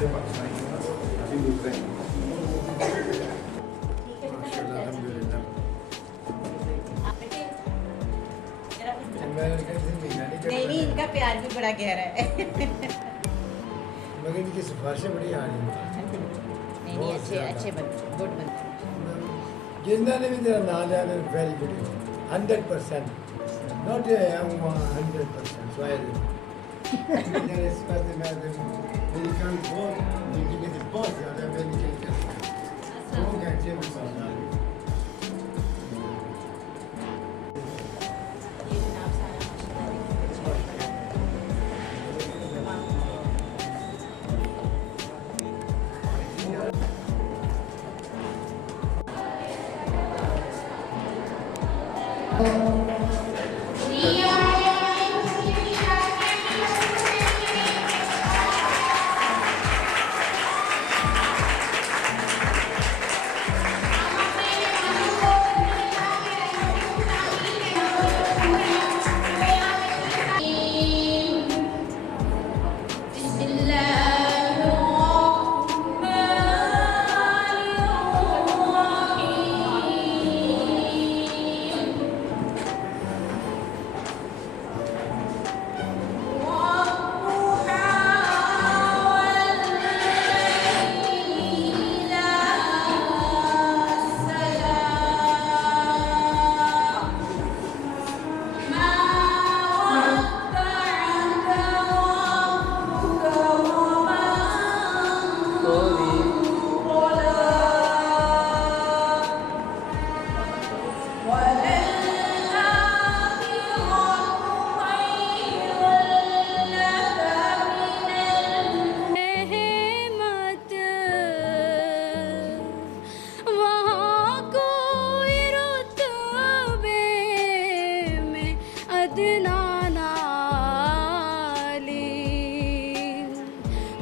पहले पाकिस्तानी था, अभी दूसरे हैं। माशाल्लाह, अल्हम्दुलिल्लाह। नहीं, इनका प्यार भी बड़ा गहरा है। मगर इनकी सिफारिशें बड़ी आ रही हैं। नहीं, अच्छे बनते, गुड बनते। जिंदा ने भी तेरा नाम लिया, वेरी गुड, 100%, नॉट 100%, शायद मेरे साथ मैं मेरी काम बहुत लेकिन ये बहुत ज़्यादा मैंने क्या हो गया अच्छे मसाला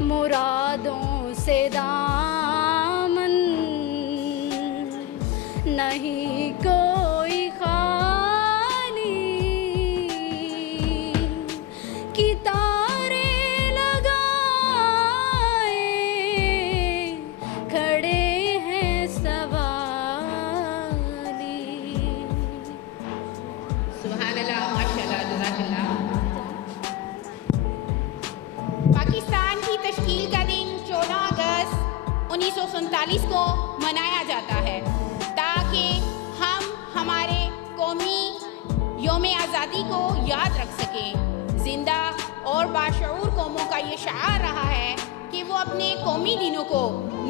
मुरादों से दामन नहीं कोई खाली कि तारे लगाए खड़े हैं सवाली। सुभान अल्लाह, माशाअल्लाह, जज़ाकल्लाह। पाकिस्तान की तश्कील का दिन 14 अगस्त 1947 को मनाया जाता है ताकि हम हमारे कौमी योम आज़ादी को याद रख सकें। जिंदा और बाशऊर कौमों का ये शार रहा है कि वो अपने कौमी दिनों को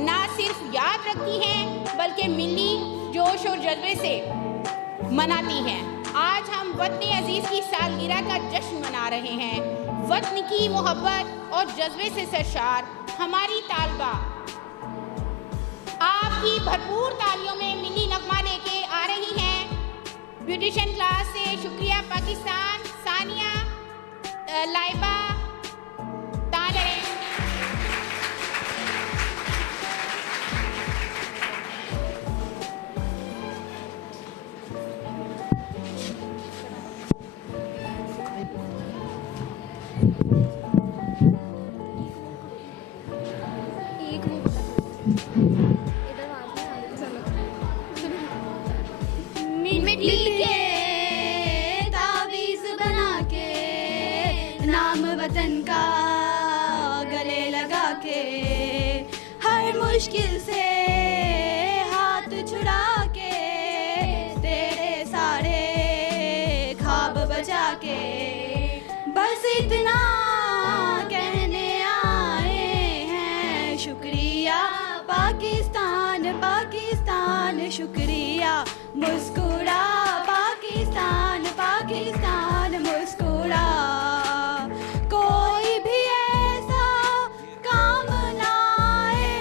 ना सिर्फ याद रखती हैं बल्कि मिली जोश और जज्बे से मनाती हैं। आज हम वतन अजीज़ की सालगिरह का जश्न मना रहे हैं। वतन की मोहब्बत और जज्बे से सरशार हमारी तालबा आपकी भरपूर तालियों में मिली नगमा लेके आ रही हैं। ब्यूटिशियन क्लास से शुक्रिया पाकिस्तान, सानिया, लाइबा, तारे। मिट्टी के तावीज़ बना के नाम वतन का गले लगा के हर मुश्किल से हाथ छुड़ा के तेरे सारे ख्वाब बचा के बस इतना कहने आए हैं शुक्रिया पाकिस्तान, पाकिस्तान शुक्रिया। मुस्कुरा पाकिस्तान, पाकिस्तान मुस्कुरा। कोई भी ऐसा काम ना आए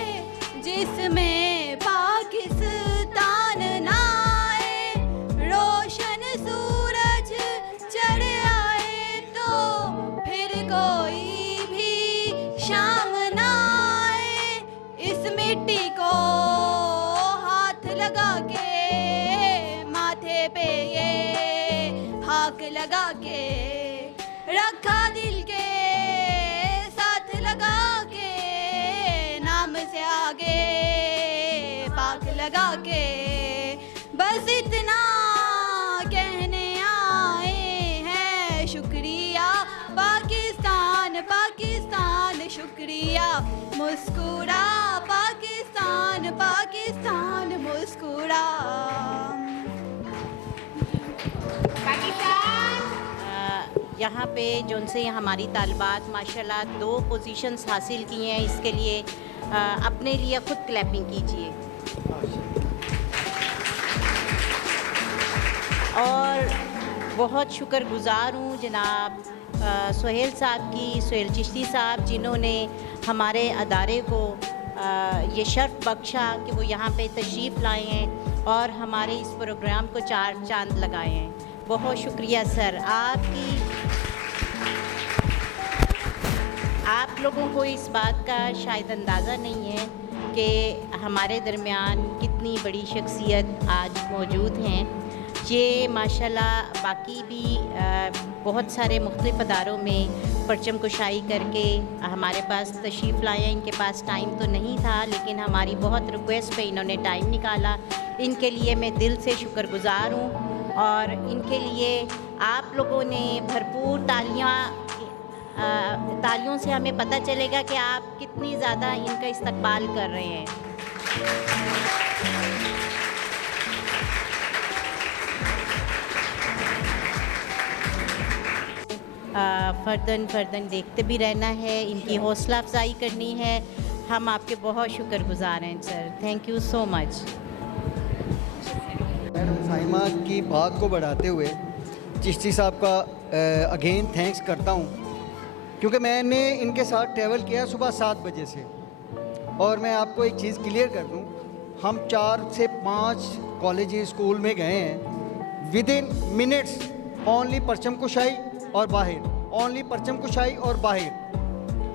जिसमें पाकिस्तान ना आए। रोशन सूरज चढ़ आए तो फिर कोई भी शाम ना आए। इस मिट्टी को हाथ लगा के माथे पे ये हाथ लगा के रखा दिल के साथ लगा के लगा के बस इतना कहने आए हैं शुक्रिया पाकिस्तान पाकिस्तान शुक्रिया मुस्कुरा पाकिस्तान पाकिस्तान मुस्कुरा। यहाँ पे जो से हमारी तालिबात माशाल्लाह 2 पोजीशंस हासिल की हैं, इसके लिए अपने लिए ख़ुद क्लैपिंग कीजिए। और बहुत शुक्रगुज़ार हूँ जनाब सुहेल साहब की, सुहेल चिश्ती साहब, जिन्होंने हमारे अदारे को ये शर्फ बख्शा कि वो यहाँ पे तशरीफ़ लाए हैं और हमारे इस प्रोग्राम को 4 चांद लगाए हैं। बहुत शुक्रिया सर आपकी। आप लोगों को इस बात का शायद अंदाज़ा नहीं है कि हमारे दरमियान कितनी बड़ी शख्सियत आज मौजूद हैं। ये माशाल्लाह बाकी भी बहुत सारे मुख्तलिफ़ अदारों में परचम कुशाई करके हमारे पास तशरीफ़ लाए हैं। इनके पास टाइम तो नहीं था, लेकिन हमारी बहुत रिक्वेस्ट पे इन्होंने टाइम निकाला। इनके लिए मैं दिल से शुक्रगुज़ार हूँ और इनके लिए आप लोगों ने भरपूर तालियों से हमें पता चलेगा कि आप कितनी ज़्यादा इनका इस्तकबाल कर रहे हैं। फ़र्दन देखते भी रहना है, इनकी हौसला अफजाई करनी है। हम आपके बहुत शुक्रगुज़ार हैं sir, thank you so much. Madam Saima की बात को बढ़ाते हुए चिश्ती साहब का अगेन थैंक्स करता हूँ, क्योंकि मैंने इनके साथ ट्रैवल किया सुबह 7 बजे से। और मैं आपको एक चीज़ क्लियर कर दूँ, हम 4 से 5 कॉलेज स्कूल में गए हैं, विद इन मिनट्स ओनली परचम कुशाई और बाहर, ओनली परचम कुशाई और बाहर।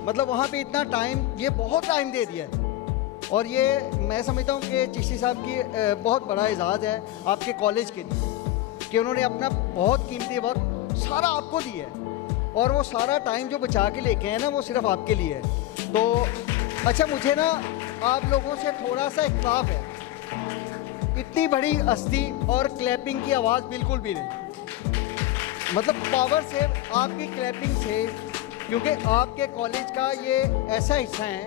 मतलब वहाँ पे इतना टाइम, ये बहुत टाइम दे दिया है। और ये मैं समझता हूँ कि चिश्ती साहब की बहुत बड़ा एजाज़ है आपके कॉलेज के लिए कि उन्होंने अपना बहुत कीमती वक्त सारा आपको दिया है, और वो सारा टाइम जो बचा के लेके आए ना वो सिर्फ आपके लिए है। तो अच्छा, मुझे ना आप लोगों से थोड़ा सा इख्तिलाफ है, इतनी बड़ी हस्ती और क्लैपिंग की आवाज़ बिल्कुल भी नहीं, मतलब पावर से आपकी क्लैपिंग से, क्योंकि आपके कॉलेज का ये ऐसा हिस्सा है,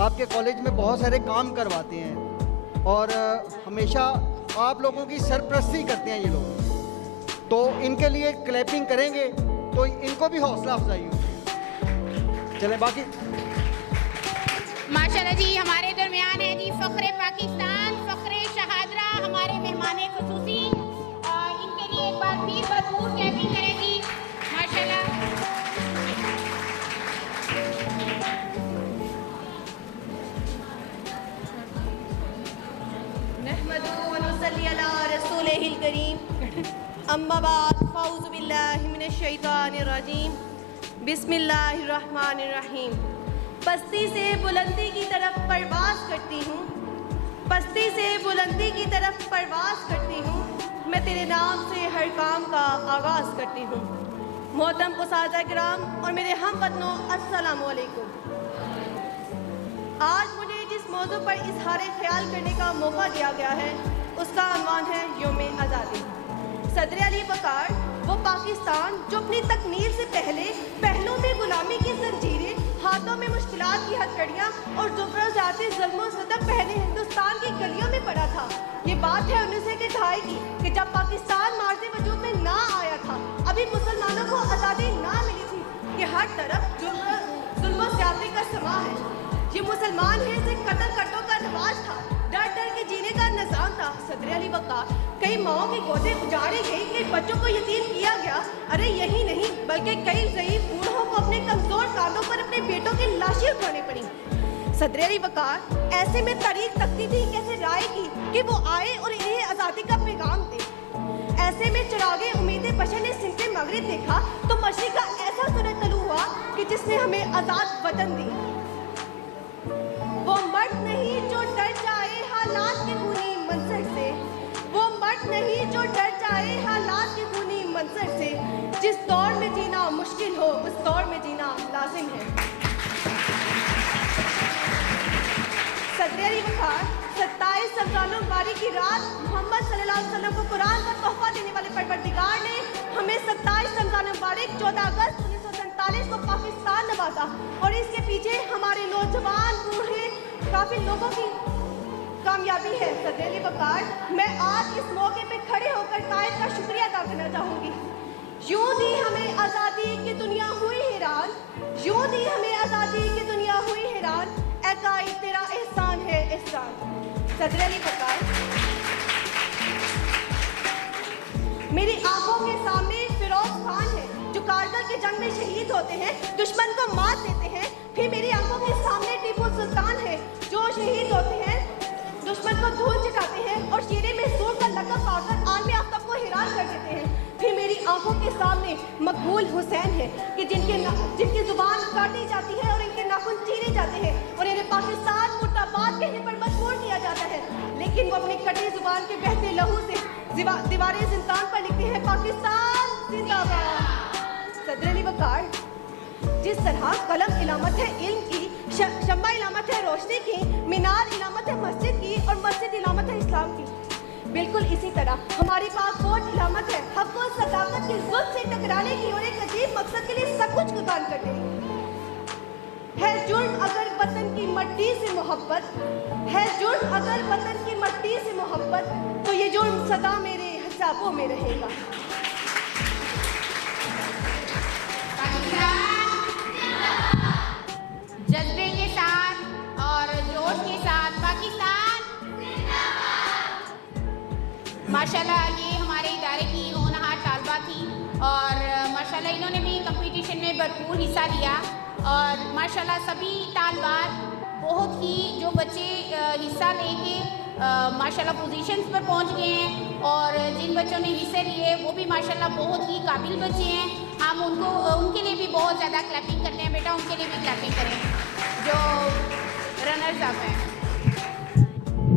आपके कॉलेज में बहुत सारे काम करवाते हैं और हमेशा आप लोगों की सरपरस्ती करते हैं ये लोग। तो इनके लिए क्लैपिंग करेंगे तो इनको भी हौसला अफजाई होगी। चलें बाकी माशाल्लाह जी हमारे दरमियान है जी फ़ख्रे पाकिस्तान, फ़ख्रे शहादरा, हमारे मेहमान खुसूसी, और इनके लिए एक बार फिर भरपूर क्लैपिंग करेंगी माशाल्लाह। नहमदुहु व नुसल्ली अला रसूलिहिल करीम, अम्मा बाद, फ़ाऊज़ु बिल्लाहि मिनश शैतानिर रजीम, बिस्मिल्लाहिर रहमानिर रहीम। पस्ती से बुलंदी की तरफ परवाज़ करती हूँ, पस्ती से बुलंदी की तरफ परवाज़ करती हूँ, मैं तेरे नाम से हर काम का आगाज़ करती हूँ। मोहतरम उस्ताद किराम और मेरे हम वतनों, अस्सलामु अलैकुम। आज मुझे जिस मौजू पर इज़हार ख्याल करने का मौका दिया गया है उसका अनवान है यौम आज़ादी। सदर अली वक़ार वो पाकिस्तान जो अपनी तकमील से पहले पहलों में गुलामी की जंजीरें, हाथों में मुश्किलात की हथकड़ियाँ और ज़ुफ़्र-जाती ज़ुल्म और सितम पहले हिंदुस्तान की गलियों में पड़ा था। ये बात है 1900 के दहाई की कि जब पाकिस्तान मार्ज़े वजूद में ना आया था, अभी मुसलमानों को आज़ादी ना मिली थी कि हर तरफ जुल्म और ज़्यादती का समा है। ये मुसलमान हैं से कत्ल कट्टों का रिवाज था, डर डर के जीने का निज़ाम था। सदर अली वक़ार कई माओं के गोदे उजाड़े गए, कई बच्चों को यतीम किया गया। अरे यही नहीं बल्कि कई ज़ईफ़ बूढ़ों को अपने कमज़ोर कांधों पर अपने बेटों की लाशें उठानी पड़ी। सदर अली वक़ार ऐसे में तारीख तकती थी कैसे राय की कि वो आए और इन्हें आज़ादी का पैगाम दे। ऐसे में चिरागे उम्मीदें बशर ने सिमते मगरिब देखा तो मशरिक़ का ऐसा सूरज तलू हुआ कि जिसने हमें आज़ाद वतन दी। वो मर्द नहीं जो डर जाए हालात के खूनी मंजर से, वो मर्द नहीं जो डर जाए हालात के खूनी मंजर से। जिस दौर में जीना मुश्किल हो उस दौर में जीना लाजिम है। सदर अली वक़ार 27 रमज़ानुल बाद मोहम्मद सल्लल्लाहु अलैहि वसल्लम को कुरान का तोहफा देने वाले परवरदिगार ने हमें 27 रमज़ान मुबारक 14 अगस्त 1947 को पाकिस्तान नवाजा और इसके पीछे हमारे नौजवान बूढ़े काफ़ी लोगों की कामयाबी है। सदर अली वक़ार, मैं आज इस मौके पे खड़े होकर कायद का शुक्रिया अदा करना चाहूँगी। यूँ दी हमें आज़ादी की दुनिया हुई हैरान, यूँ दी हमें आज़ादी की दुनिया हुई हैरान, ऐ कायद तेरा एहसान है एहसान। सदर अली वक़ार, मेरी आंखों के सामने फिरोज खान है जो कारगिल की जंग में शहीद होते हैं, दुश्मन को मात देते हैं। फिर मेरी आंखों के सामने टीपू सुल्तान है जो शहीद होते हैं, दुश्मन को धूल चटाते हैं और शेरे में सूर का लक़ब पाकर आलमी आफ्ताब को हैरान कर देते हैं। फिर मेरी आंखों के सामने मकबूल हुसैन है कि जिनकी जुबान काटी जाती है और इनके नाखून चीरे जाते हैं और इन्हें पाकिस्तान मुर्दाबाद कहने पर मजबूर किया जाता है, लेकिन वो अपनी कटी जुबान के बहते लहू से दीवारें जिंदान पर लिखते हैं पाकिस्तान जिंदाबाद। सदर अली वक़ार, जिस तरह कलम इलामत है इल्म की, शम्मा इलामत है रोशनी की, मीनार इलामत है मस्जिद की और मस्जिद इलामत है इस्लाम की, बिल्कुल इसी तरह हमारी पास फौज इलामत है हक़ और सदाकत के जुल्म से टकराने की और एक अजीब मकसद के लिए सब कुछ कुर्बान करने की। है जुर्म अगर वतन की मट्टी से मोहब्बत, है जुर्म अगर वतन की मट्टी से मोहब्बत, तो ये जुर्म सदा मेरे हिसाबों में रहेगा। जज्बे के साथ और जोश के साथ पाकिस्तान माशाल्लाह, ये हमारे इदारे की होनहार तालबा थी और माशाल्लाह इन्होंने भी कंपटीशन में भरपूर हिस्सा लिया और माशाल्लाह सभी तालबात बहुत ही जो बच्चे हिस्सा लेके माशाल्लाह पोजीशंस पर पहुंच गए हैं और जिन बच्चों ने हिस्से लिए वो भी माशाल्लाह बहुत ही काबिल बच्चे हैं। हम उनके लिए भी बहुत ज़्यादा क्लैपिंग करते हैं। बेटा उनके लिए भी क्लैपिंग करें जो रनर्स अप हैं।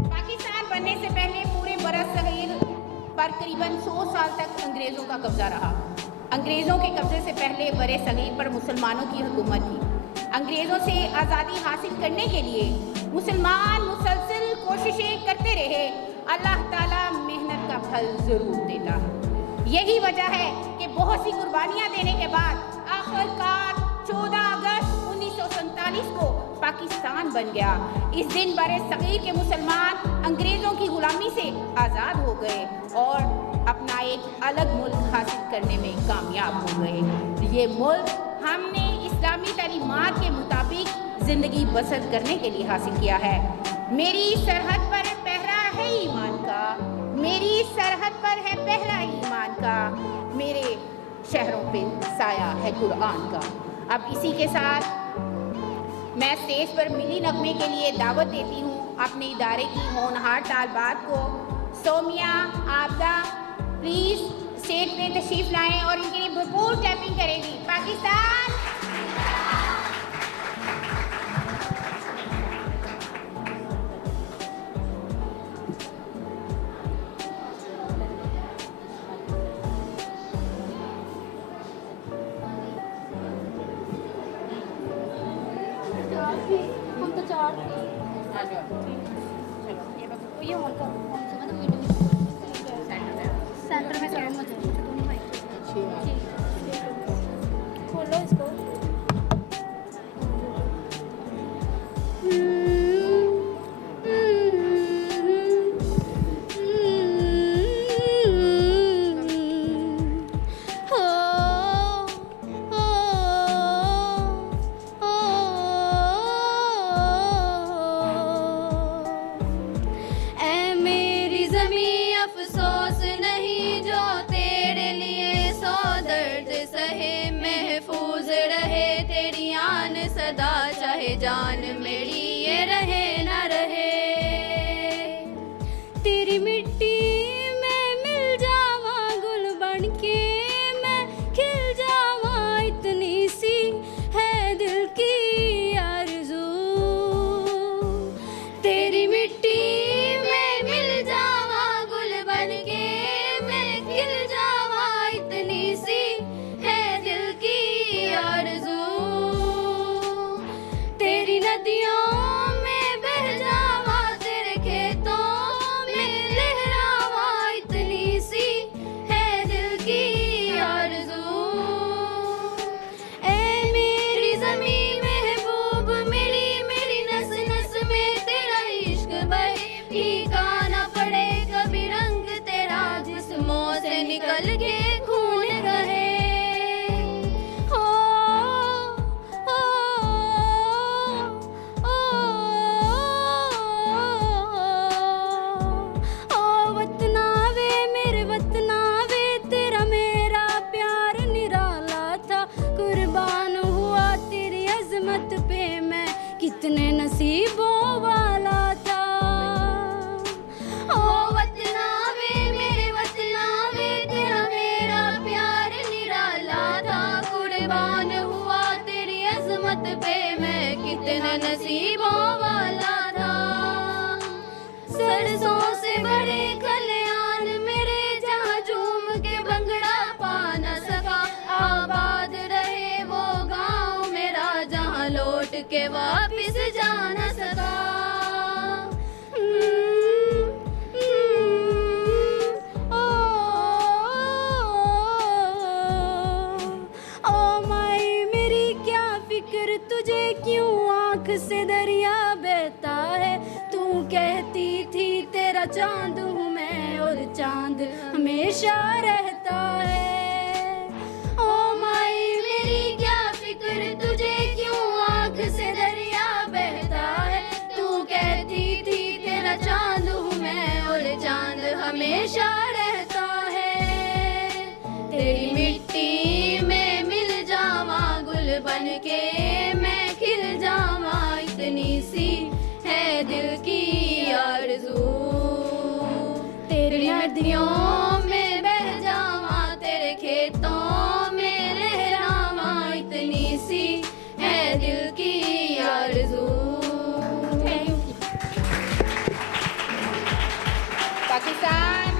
पाकिस्तान बनने से पहले पूरे बरसगीर पर करीबन 100 साल तक अंग्रेज़ों का कब्जा रहा। अंग्रेज़ों के कब्जे से पहले बरसगीर पर मुसलमानों की हुकूमत थी। अंग्रेज़ों से आज़ादी हासिल करने के लिए मुसलमान मुसलसल कोशिशें करते रहे। अल्लाह ताला मेहनत का फल ज़रूर देता है। यही वजह है कि बहुत सी कुर्बानियाँ देने के बाद आखिरकार 14 अगस्त 1947 को पाकिस्तान बन गया। इस दिन बरसगीर के मुसलमान अंग्रेज़ों की गुलामी से आज़ाद हो गए और अपना एक अलग मुल्क हासिल करने में कामयाब हो गए। ये मुल्क हमने इस्लामी तालीमात के मुताबिक ज़िंदगी बसर करने के लिए हासिल किया है। मेरी सरहद पर पहरा है ईमान का, मेरी सरहद पर है पहरा ईमान का, मेरे शहरों पे साया है कुरान का। अब इसी के साथ मैं स्टेज पर मिली नगमे के लिए दावत देती हूँ अपने इदारे की होनहार तालबात को। सोमिया आपदा प्लीज़ स्टेज पे तशरीफ़ लाएं और इनके लिए भरपूर क्लैपिंग करेगी। पाकिस्तान सेंटर में करो मुझे खोलो इसको। सदा चाहे जान मेरी ये रहे ना रहे, तेरी मिट्टी में मिल जावा गुल बन के मैं खिल जावा, इतनी सी है दिल की आरज़ू। तेरी मिट्टी में मिल जावा गुल बन के मैं खिल जावा, इतनी सी है दिल की आरज़ू। तेरी नदियों कितने नसीबों वाला था। ओ वतना वे मेरे वतना वे, तेरा मेरा प्यार निराला था। कुर्बान हुआ तेरी अजमत पे मैं, कितना नसीबों वाला था। सरसों से बड़े खलियान मेरे, जहाँ झूम के भंगड़ा पा न सका। आबाद रहे वो गाँव मेरा, जहाँ लौट के वापिस जा न सका। ओ माई मेरी क्या फिक्र, तुझे क्यों आँख से दरिया बहता है। तू कहती थी तेरा चांद हूँ मैं, और चांद हमेशा रहता है। ओ माई मेरी क्या फिक्र, तुझे क्यों आँख से दरिया बहता है। तू कहती थी तेरा चांद हूँ मैं, और चांद हमेशा रहता है। तेरी मिट्टी में मिल जावा गुल बन के मैं खिल जावा, इतनी सी है दिल की आरज़ू। तेरी नदियों में बह जावा, तेरे खेतों में लहरावा, इतनी सी है दिल की आरज़ू। पाकिस्तान।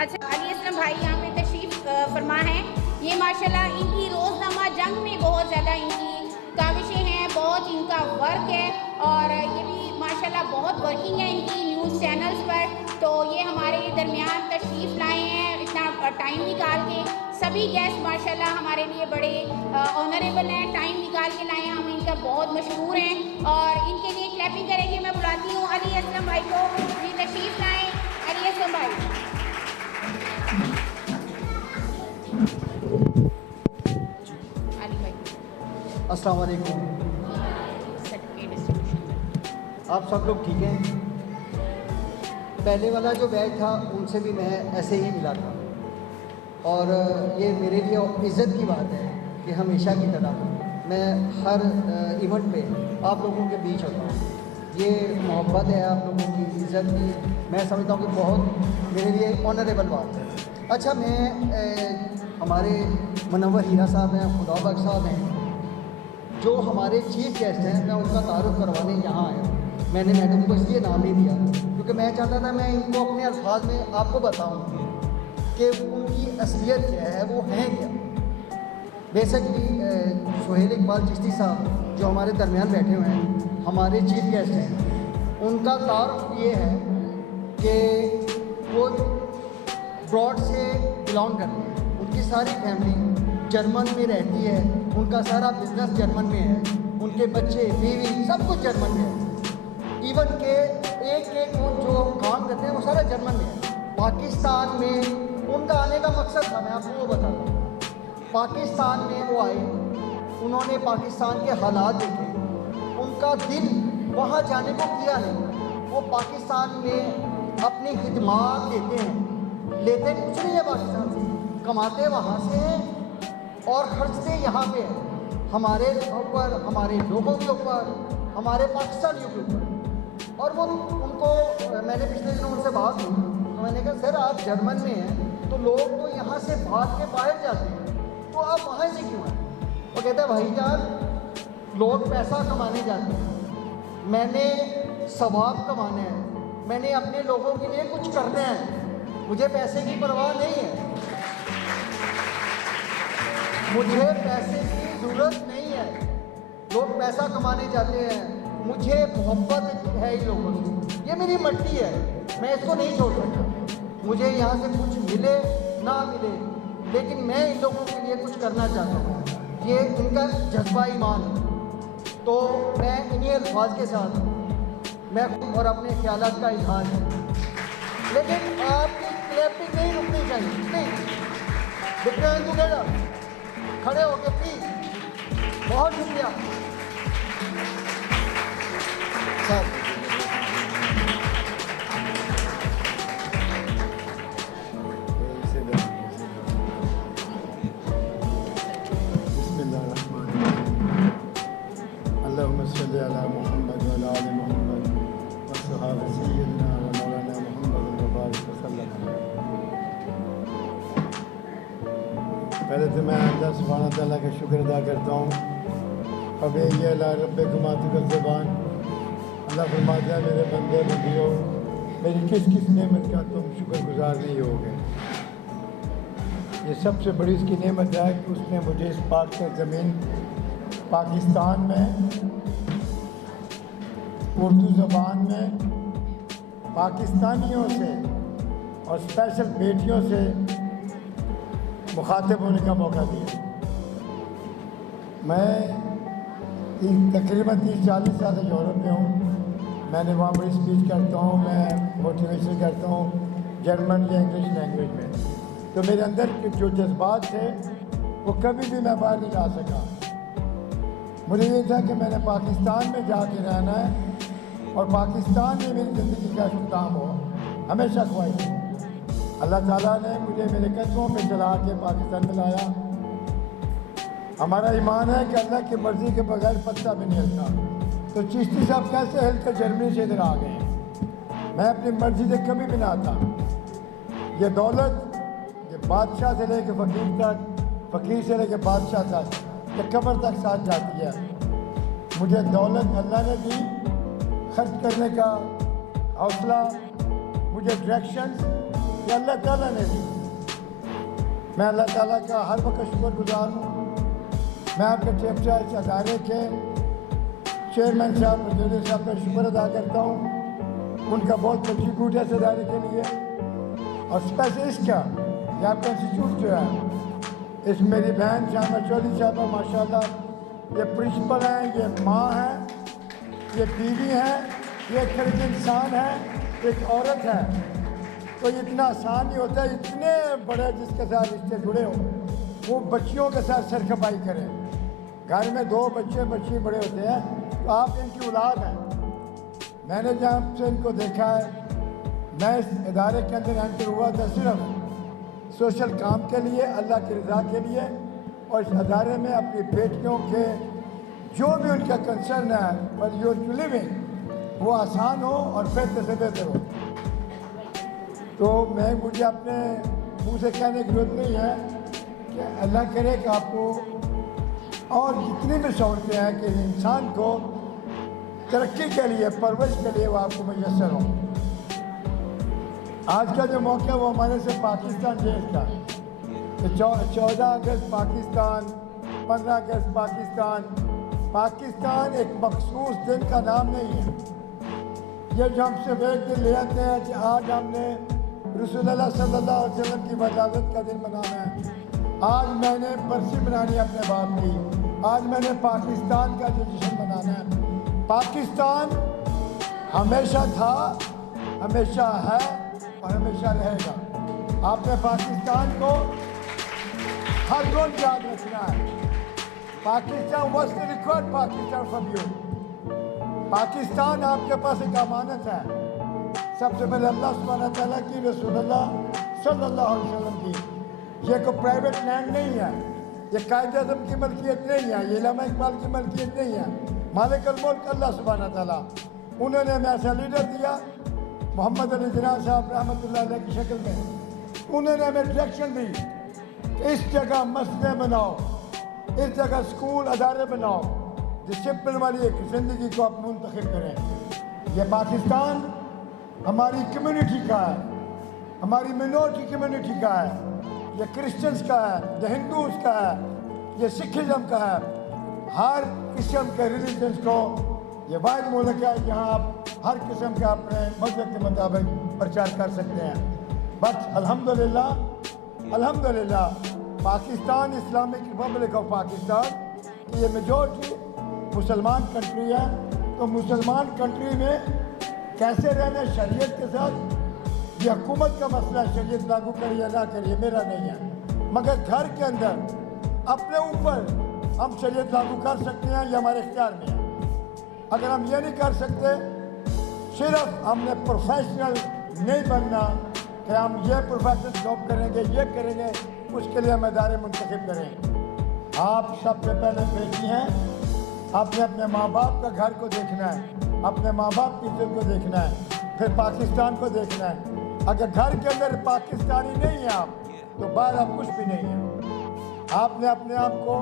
अच्छा, अली असलम भाई यहाँ पे तशरीफ फरमा है। ये माशाल्लाह इनकी रोज़नामा जंग में बहुत ज़्यादा इनकी काविशें हैं, बहुत इनका वर्क है, और ये भी माशाल्लाह बहुत वर्किंग है इनकी न्यूज़ चैनल्स पर। तो ये हमारे दरमियान तशरीफ़ लाए हैं इतना टाइम निकाल के। सभी गेस्ट माशाल्लाह हमारे लिए बड़े ऑनरेबल हैं, टाइम निकाल के लाए हैं, हम इनका बहुत मशहूर हैं, और इनके लिए क्लैपिंग करेंगे। मैं बुलाती हूँ अली असलम भाई को, ये तशरीफ़ लाएँ। अली असलम भाई। अस्सलाम वालेकुम। आप सब लोग ठीक हैं? पहले वाला जो बैच था उनसे भी मैं ऐसे ही मिला था, और ये मेरे लिए इज़्ज़त की बात है कि हमेशा की तरह मैं हर इवेंट पे आप लोगों के बीच होता हूँ। ये मोहब्बत है आप लोगों की, इज़्ज़त की, मैं समझता हूँ कि बहुत मेरे लिए ऑनरेबल बात है। अच्छा, मैं हमारे मुनव्वर हीरा साहब हैं, खुदा बख्श साहब हैं, जो हमारे चीफ गेस्ट हैं, मैं उनका तारुफ करवाने यहाँ आया। मैंने मैडम को इसलिए नाम नहीं दिया क्योंकि मैं चाहता था मैं इनको अपने अल्फाज में आपको बताऊँ कि उनकी असलियत क्या है, वो हैं क्या। बेसिकली सुहेल इकबाल चिश्ती साहब जो हमारे दरमियान बैठे हुए हैं, हमारे चीफ गेस्ट हैं, उनका तारुफ ये है कि वो ब्रॉड से बिलोंग करते हैं। उनकी सारी फैमिली जर्मन में रहती है, उनका सारा बिजनेस जर्मन में है, उनके बच्चे बीवी सब कुछ जर्मन में है। इवन के एक वो जो काम करते हैं वो सारा जर्मन में है। पाकिस्तान में उनका आने का मकसद था, मैं आपको वो बताता हूँ। पाकिस्तान में वो आए, उन्होंने पाकिस्तान के हालात देखे, उनका दिल वहाँ जाने को किया नहीं। वो पाकिस्तान में अपनी खिदमत देते हैं, लेते कुछ नहीं है पाकिस्तान से, कमाते वहाँ से हैं और खर्चते यहाँ पे हैं, हमारे ऊपर, हमारे लोगों के ऊपर, हमारे पाकिस्तानियों के ऊपर। और वो उनको मैंने पिछले दिनों उनसे बात की, तो मैंने कहा सर आप जर्मन में हैं तो लोग तो यहाँ से भाग के बाहर जाते हैं, तो आप वहाँ से क्यों आए? वो कहते हैं भाईजान लोग पैसा कमाने जाते हैं, मैंने सवाब कमाना है, मैंने अपने लोगों के लिए कुछ करना है, मुझे पैसे की परवाह नहीं है, मुझे पैसे की ज़रूरत नहीं है। लोग पैसा कमाने जाते हैं, मुझे मोहब्बत है इन लोगों से, ये मेरी मट्टी है, मैं इसको नहीं छोड़ सकता। मुझे यहाँ से कुछ मिले ना मिले, लेकिन मैं इन लोगों के लिए कुछ करना चाहता हूँ, ये इनका जज्बा ईमान है। तो मैं इन्हीं अल्फाज के साथ मैं और अपने ख्यालात का इजहार है, लेकिन आपकी क्लैपिंग नहीं रुकनी चाहिए, प्लीज़ टुगेदर खड़े होके प्लीज़। बहुत शुक्रिया सर। बिस्मिल्लाह। सल्लि अला मुहम्मद व अला आलि मुहम्मद व सहाबा सय्यदना व मौलाना मुहम्मद व बारिक वसल्लम। पहले तो मैं अल्लाह सुब्हानहू व तआला का शुक्र अदा करता हूँ। अब ये अल्लाह रब्बे कुमातुल ज़बान, अल्लाह फरमाता है मेरे बंदे बंदियों, मेरी किस किस नेमत का तुम शुक्रगुजार नहीं होगे। ये सबसे बड़ी इसकी नेमत है कि उसने मुझे इस पाक के ज़मीन पाकिस्तान में उर्दू ज़बान में पाकिस्तानियों से और स्पेशल बेटियों से मुखातिब होने का मौका दिया। मैं तकरीबन 30-40 साल से यूरोप में हूँ। मैंने वहाँ बड़ी स्पीच करता हूँ, मैं मोटिवेशन करता हूँ जर्मन या इंग्लिश लैंग्वेज में। तो मेरे अंदर के जो जज्बात थे वो कभी भी मैं बाहर नहीं ला सका। मुझे ये था कि मैंने पाकिस्तान में जाके रहना है और पाकिस्तान में मेरी ज़िंदगी का इख्तिताम हो, हमेशा ख्वाहिश है। अल्लाह ताला ने मुझे मेरे कदमों पे चला के पाकिस्तान में लाया। हमारा ईमान है कि अल्लाह की मर्ज़ी के बगैर पत्ता भी नहीं हिलता। तो चिश्ती साहब कैसे हिल कर जर्मनी से इधर आ गए हैं? मैं अपनी मर्ज़ी से कभी भी ना आता। ये दौलत ये बादशाह से लेकर फ़कीर तक, फ़कीर से लेकर बादशाह तक, ये कब्र तक साथ जाती है। मुझे दौलत अल्लाह ने दी, खर्च करने का हौसला, मुझे डायरेक्शंस ये अल्लाह ताला ने दी। मैं अल्लाह ताला का हर वक्त शुक्रगुजार हूँ। मैं आपके चेपचा इस अदारे के चेयरमैन साहब प्रोड्यूसर साहब का शुक्र अदा करता हूँ। उनका बहुत कंट्रीब्यूट है इस अदारे के लिए। और स्पेशल इसका ये आपका इंस्टीट्यूट जो है, इस मेरी बहन शामा चौधरी साहबा माशाल्लाह, ये प्रिंसिपल हैं, ये माँ हैं, ये बीवी हैं, ये एक तरह के इंसान है, एक औरत है। तो इतना आसान नहीं होता इतने बड़े जिसके साथ रिश्ते जुड़े हो वो बच्चियों के साथ सरखपाई करें। घर में 2 बच्चे बच्ची बड़े होते हैं तो आप इनकी औलाद हैं। मैंने जहाँ से इनको देखा है, मैं इस इदारे के अंदर एंटर हुआ था सिर्फ सोशल काम के लिए, अल्लाह की रज़ा के लिए, और इस अदारे में अपनी बेटियों के जो भी उनका कंसर्न है पर योर लिविंग वो आसान हो और बेहतर से बेहतर हो। तो मुझे अपने मुँह से कहने की जरूरत नहीं है कि अल्लाह करे कि आपको और जितनी भी सहूलतें हैं कि इंसान को तरक्की के लिए, परवरिश के लिए वो आपको मैसर हो। आज का जो मौका है वो हमारे से पाकिस्तान देश का है। तो 14 अगस्त पाकिस्तान, 15 अगस्त पाकिस्तान। पाकिस्तान एक मखसूस दिन का नाम नहीं है। ये जो हम सिर्फ एक दिन ले आते हैं कि आज हमने रसूलुल्लाह सल्लल्लाहु अलैहि वसल्लम की वलादत का दिन मनाना है, आज मैंने बरसी मनानी है अपने बाप की, आज मैंने पाकिस्तान का जो जश्न मनाना है। पाकिस्तान हमेशा था, हमेशा है और हमेशा रहेगा। आपने पाकिस्तान को हर रोज याद रखना है। Pakistan was the required Pakistan from you. Pakistan आपके पास एक अमानत है। सबसे पहले अल्लाह सुब्हानहू व तआला की, रसूलुल्लाह सल्लल्लाहु अलैहि वसल्लम की। ये कोई प्राइवेट लैंड नहीं है, ये कायदे आज़म की मलकियत नहीं है, ये इलामा इकबाल की मलकियत नहीं है। मालिकुल मुल्क अल्लाह सुब्हानहू व तआला। उन्होंने हमें ऐसा लीडर दिया मोहम्मद अली जिन्ना साहब रहमतुल्लाह अलैह की शक्ल में। उन्होंने हमें डायरेक्शन दी कि इस जगह मस्जिदें बनाओ, इस जगह स्कूल अदारे बनाओ, डिसिप्लिन वाली एक ज़िंदगी को आप मुंतखब करें। ये पाकिस्तान हमारी कम्युनिटी का है, हमारी मिनोरिटी कम्युनिटी का है, ये क्रिश्चियंस का है, ये हिंदूज का है, ये सिखिज़म का है। हर किस्म के रिलीजन्स को ये वाहिद मुल्क है जहाँ आप हर किस्म का अपने मज़हब के मुताबिक प्रचार कर सकते हैं। बट अल्हम्दुलिल्लाह अल्हम्दुलिल्लाह Pakistan Islamic Republic of Pakistan की ये मेजॉरिटी मुसलमान कंट्री है। तो मुसलमान कंट्री में कैसे रहना शरीयत के साथ, ये हुकूमत का मसला है, शरीयत लागू करिए या ना करिए मेरा नहीं है। मगर घर के अंदर अपने ऊपर हम शरीयत लागू कर सकते हैं, ये हमारे इख्तियार में है। अगर हम ये नहीं कर सकते, सिर्फ हमने प्रोफेशनल नहीं बनना कि हम ये प्रोफेशनल जॉब करेंगे, ये करेंगे, उसके लिए हम इदारे मुंतखब करें। आप सबसे पहले बेटी हैं, आपने अपने माँ बाप का घर को देखना है, अपने माँ बाप की इज्जत को देखना है, फिर पाकिस्तान को देखना है। अगर घर के अंदर पाकिस्तानी नहीं है आप, तो बाहर आप कुछ भी नहीं है। आपने अपने आप को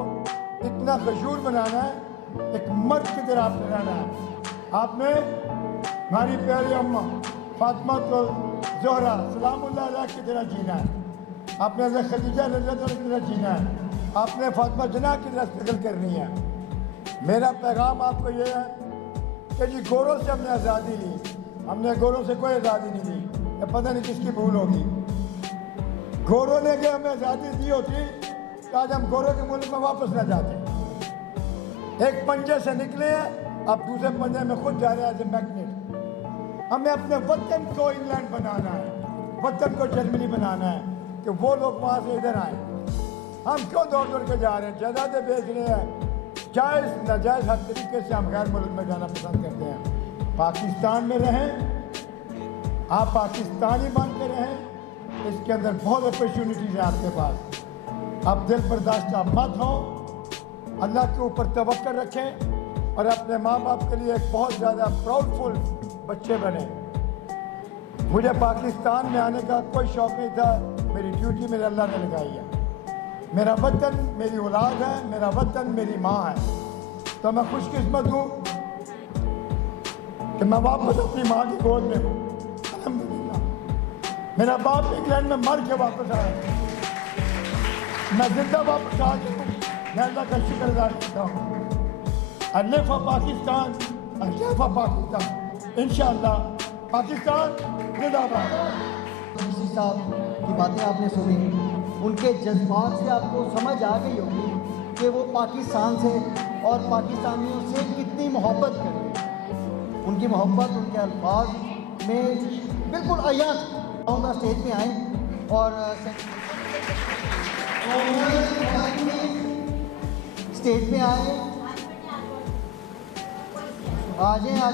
इतना खजूर बनाना है, एक मर्द की तरह आपने रहना है। आपने हमारी प्यारी अम्मा फातिमा तो ज़ोहरा सलामुल्लाह अलैहा की तरह जीना है। आपने हज़रत खदीजा रज़ियल्लाहु अन्हा की तरह जीना है। आपने फातिमा जना की तरह स्ट्रगल करनी है। मेरा पैगाम आपको ये है कि जी गोरों से हमने आज़ादी ली, हमने गोरों से कोई आज़ादी नहीं ली। ये पता नहीं किसकी भूल होगी। गोरों ने अगर हमें आज़ादी दी होती तो आज हम गोरों के मुल्क में वापस न जाते। एक पंजे से निकले हैं, अब दूसरे पंजे में खुद जा रहे हैं एज ए मैग्नेट। हमें अपने वतन को इंग्लैंड बनाना है, वतन को जर्मनी बनाना है कि वो लोग वहाँ से इधर आए। हम क्यों दौड़ दौड़ के जा रहे हैं, जायदादें बेच रहे हैं, जायज़ नाजायज़ हर तरीके से हम गैर मुल्क में जाना पसंद करते हैं। पाकिस्तान में रहें, आप पाकिस्तानी बन के रहें, इसके अंदर बहुत अपॉर्चुनिटीज़ हैं आपके पास। आप दिल बर्दाश्त मत हो, अल्लाह के ऊपर तवक्कुल रखें और अपने माँ बाप के लिए एक बहुत ज़्यादा प्राउडफुल बच्चे बने। मुझे पाकिस्तान में आने का कोई शौक़ नहीं था, मेरी ड्यूटी मेरे अल्लाह ने लगाई है। मेरा वतन मेरी औलाद है, मेरा वतन मेरी माँ है। तो मैं खुशकिस्मत हूँ कि मैं वापस अपनी माँ की गोद में हूँ। अल्हम्दुलिल्लाह मेरा बाप इंग्लैंड में मर के वापस आया, मैं जिंदा वापस आ गया हूँ। मैं अल्लाह का शुक्र अदा करता हूँ। I live for Pakistan, I live for Pakistan। इंशाअल्लाह पाकिस्तान जिंदाबाद। ऋषि साहब की बातें आपने सुनी, उनके जज्बात से आपको समझ आ गई होगी कि वो पाकिस्तान से और पाकिस्तानियों से कितनी मोहब्बत करते हैं। उनकी मोहब्बत उनके अल्फाज में बिल्कुल आयात आऊँगा। स्टेज पे आए और स्टेज पे आए, आ जाए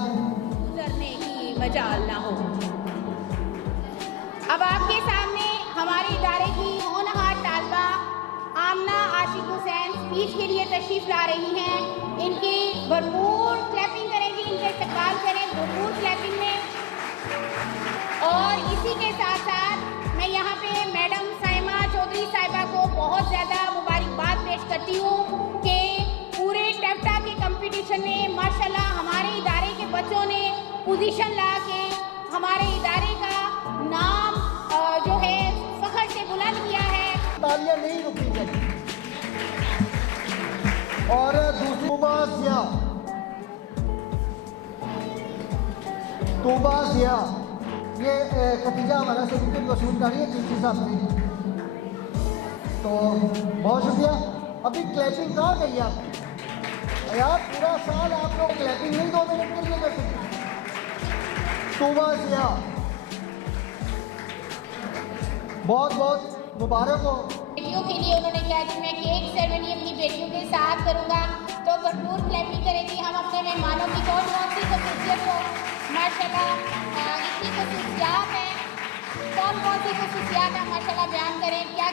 करने की मजाल ना हो। अब आपके सामने हमारे इदारे की होनहार तालबा आमना आशिक हुसैन स्पीच के लिए तशरीफ ला रही हैं। इनकी भरपूर क्लैपिंग करेंगे, इनका इस्तकबाल करें भरपूर क्लैपिंग में। और इसी के साथ साथ मैं यहाँ पे मैडम साइमा चौधरी साहिबा को बहुत ज़्यादा मुबारकबाद पेश करती हूँ कि पूरे टेप्टा के कंपटीशन में माशाल्लाह हमारे इदारे के बच्चों ने पोजीशन ला के हमारे इदारे का नाम जो है फख्र से बुलंद किया है। तालियां नहीं रुकी गई। और तूबा ज़िया ये खतीजा हमारा सर्टिफिकेट वसूल कर रही है चिश्ती साहब से, तो बहुत शुक्रिया। अभी क्लैपिंग कहाँ गई आप यार? पूरा साल आप लोग क्लैपिंग नहीं 2 मिनट के लिए कर सकते। तूबा ज़िया बहुत बहुत मुबारक हो। बेटियों के लिए उन्होंने कहा कि मैं केक सेरेमनी अपनी बेटियों के साथ करूँगा, तो भरपूर क्लैपिंग करेंगी। हम अपने मेहमानों की कौन सी खसूसियत को माशाल्लाह इतनी खसूसियात है, कौन सी खसूसियात है माशाल्लाह बयान करें। क्या